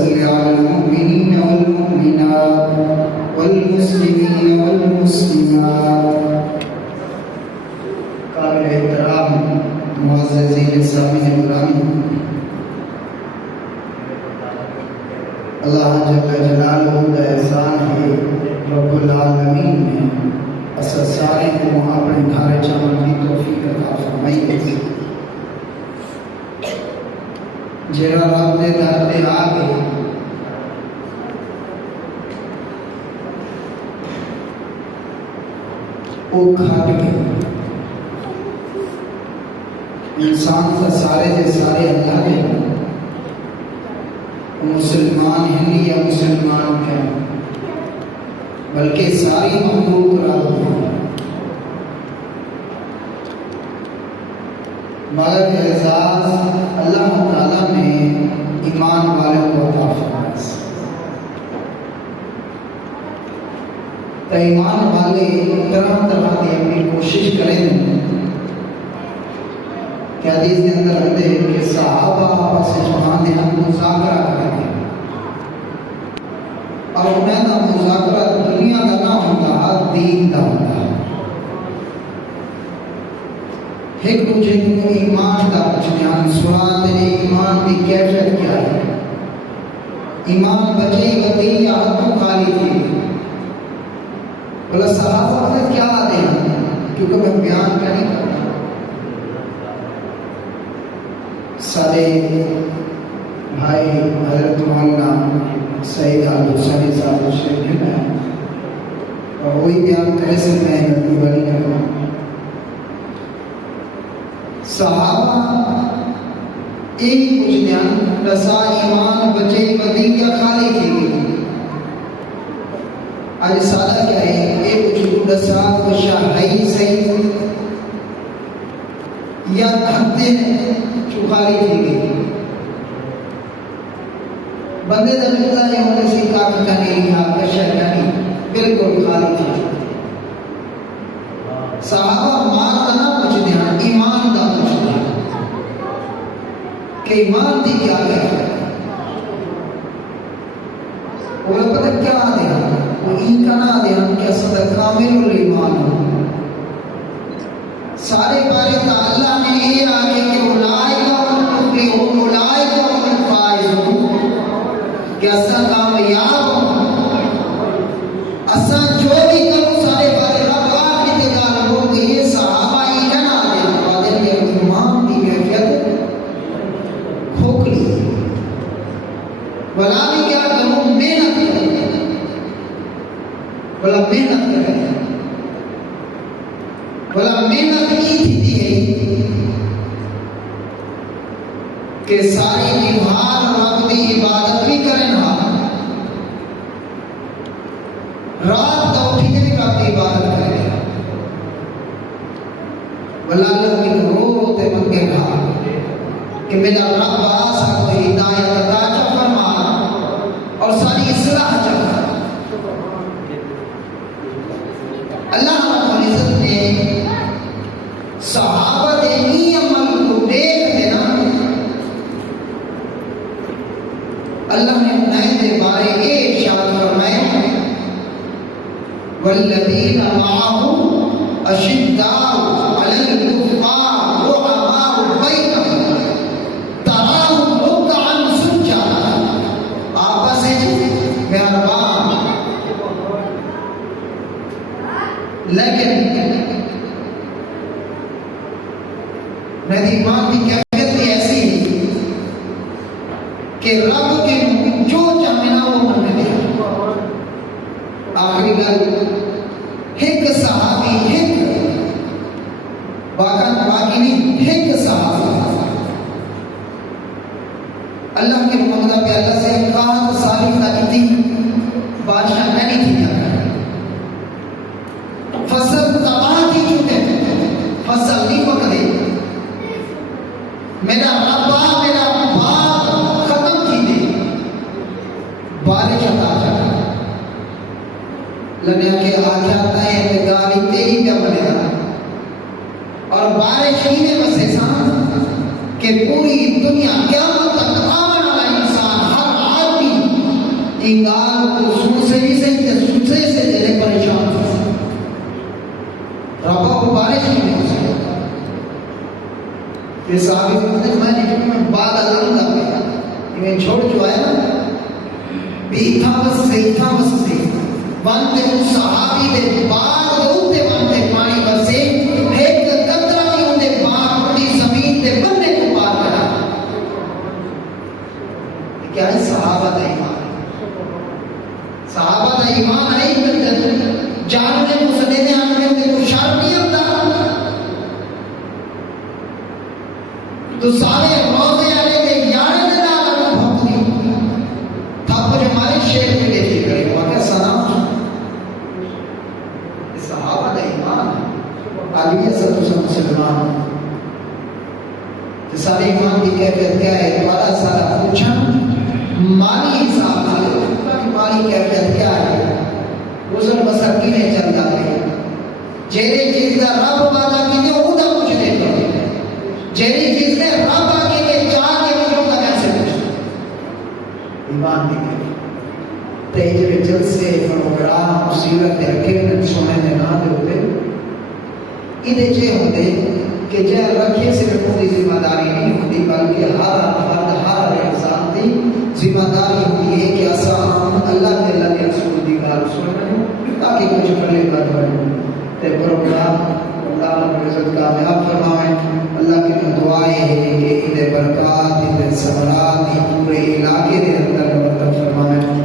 على المؤمنين والمؤمنات والمسلمين والمسلمات. قابل احترام معززین سامعین گرامی، اللہ جل جلالہ کا احسان ہے رب العالمین نے اسا سارے کو اپنے گھر چاون کی توفیق عطا فرمائی ہے. جڑا رب دے در تے آ گئے وہ کھٹ گئے. انسان کا سارے دے سارے اللہ دے مسلمان ہیں یا مسلمان ہیں، بلکہ ساری مخلوق رب ہے. مگر اعزاز اللہ تعالیٰ نے ایمان والوں کو عطا فرمایا. تو ایمان والے طرح طرح کی اپنی کوشش کریں کہ حدیث کے اندر آتے ہیں کہ صحابہ آپس میں ہم مذاکرہ کریں گے، اور انہیں کا مذاکرہ دنیا کا نہ ہوتا، دین کا ہوتا. ایک دوسرے کو ایمان کا پوچھنے سوال تیرے ایمان کی کیفیت کیا ہے، ایمان بچے بدی یا ہاتھوں خالی تھی. بولا صحابہ نے کیا دے، کیونکہ میں بیان کا نہیں کرتا. سارے بھائی حضرت مولانا سعید حسین صاحب تشریف لائے اور وہی بیان کرے سے میں بڑی کروں. صحابہ ایک کچھ دھیان رسا ایمان بچے بدی یا خالی تھی. آج سادہ کیا ہے، ایک کچھ رسا کچھ ہے صحیح یا ہفتے چکاری تھی گئی. بندے کا ملتا ہے ہوں کسی کاف کا نہیں یا کشر کا نہیں، بالکل خالی تھی. صحابہ مال کا نہ کچھ دھیان، ایمان کا کچھ دھیان کہ ایمان دی کیا ہے. وہ پتہ کیا دھیان، وہ این کا نہ دھیان کہ صدق کامل الایمان ہو. سارے بارے تا اللہ نے یہ آگے کہ اولائکہ مفلحون، اولائکہ هم الفائزون، کہ اسا کامیاب ہوں. اسا جو بھی کروں سارے بارے رب آخری تیگار ہو کہ یہ صحابہ ہی جنا دے قادر کے ایمان کی کیفیت کھوکھلی. بلا بھی کیا کروں، محنت کریں، بلا محنت کریں، بلا محنت کی تھی ہے کہ ساری نبھار رب دی عبادت بھی کریں، رات کا اٹھی کے بھی رب دی عبادت کریں. بلا اللہ کی رو تے منگے گا کہ میرا رب آسا کو ہدایت عطا فرما اور ساری اصلاح چاہتا. اللہ رب العزت نے صحابہ دے ہی عمل کو دیکھ دینا، اللہ نے انہیں دے بارے کے ارشاد فرمایا والذین معه اشداء علی الکفار رحماء بینہم تراہم رکعا سجدا. آپس مہربان، لیکن میری ایمان کی کیفیت بھی ایسی ہے کہ رب کے جو چاہنا وہ مننے دیا. آخری گل، ایک صحابی ایک باقی نہیں، ایک صحابی اللہ کے مقدر پہ اللہ سے کہا ساری تھی بادشاہ میں نہیں تھی فصل تباہ تھی چکے، فصل نہیں پکڑے، میرا ربا میرا باغ ختم تھی دے، بارش عطا جائے. لگیا کہ آجاتا ہے کہ گاڑی تیری کیا بنے گا، اور بارش ہی میں بسے سان کہ پوری دنیا قیامت تک آمن والا انسان ہر آدمی گال کو سوسری سے سوسے سے دلے پریشان سے ربا کو بارش نہیں ہو سکتا یہ صحابی مدد میں نے بعد علم دا پہ میں چھوڑ جو ہے نا بیتھا بس سے بانتے ان صحابی دے باغ دوتے بانتے پانی برسے ایک قطرہ بھی ان دے باغ اپنی زمین دے بندے کو پار کرا کیا ہے صحابہ دا ایمان صحابہ دا ایمان نہیں کرتے جاننے کو سنے آنے میں کو شر نہیں ہوتا تو سارے روزے آنے دے یارے دے نال بھوک دی تھا کچھ ہمارے شیر میں دیکھی کرے واقعہ سلام صحابہ دا ایمان عالیہ سب مسلمان سارے ایمان کی کیفیت کیا ہے دوبارہ سارا پوچھا مالی حساب نہ مالی کیفیت کیا ہے گزر بسر کی نہیں چل جاتے جیری چیز کا رب وعدہ کی تھی وہ دا کچھ نہیں کرتے جیری چیز نے رب آگے کے چاہ کے مجھوں کا کیسے کچھ ایمان دی گئی تیجر جلسے پروگرام مصیبت رکھے میں سونے نے نہ دے ہوتے انہیں چاہے ہوتے کہ جہاں رکھے صرف خودی ذمہ داری نہیں ہوتی بلکہ ہر انسان کی ذمہ داری ہوتی ہے کہ اسام اللہ کے اللہ کے رسول دی بات سنیں تاکہ کچھ پھلے بات بڑھیں تے پروگرام اللہ رب العزت کامیاب فرمائیں اللہ کی دعائیں ہیں کہ انہیں برکات انہیں ثمرات پورے علاقے کے اندر مرتب فرمائیں